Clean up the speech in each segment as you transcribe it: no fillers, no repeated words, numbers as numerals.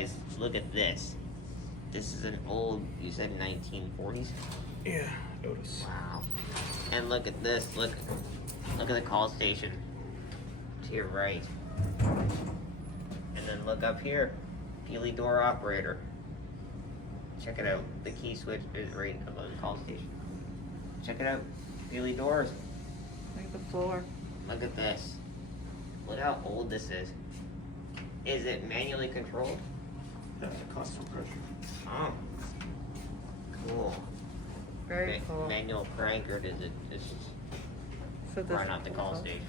guys, look at this. This is an old, you said 1940s? Yeah, Otis. Wow. And look at this. Look at the call station to your right. And then look up here. Peely door operator. Check it out. The key switch is right above the call station. Check it out. Peely doors. Look at the floor. Look at this. Look how old this is. Is it manually controlled? Yeah, the constant pressure. Oh. Cool. Very cool. Manual crank, or does it just So this run off the call is- station?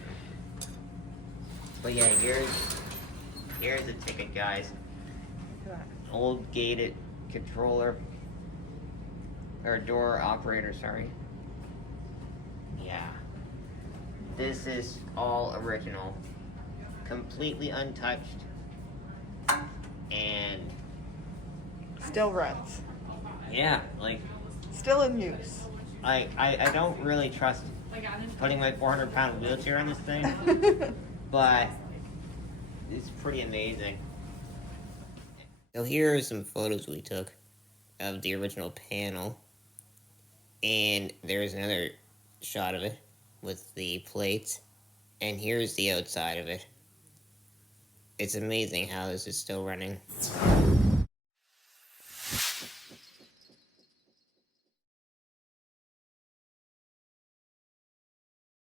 But yeah, here's the ticket, guys. Look at that. Old gated controller. Or door operator, sorry. Yeah. This is all original. Completely untouched. And Still runs. yeah, like Still in use. I don't really trust putting my 400-pound wheelchair on this thing, but it's pretty amazing. So here are some photos we took of the original panel, and there's another shot of it with the plates, and here's the outside of it. It's amazing how this is still running.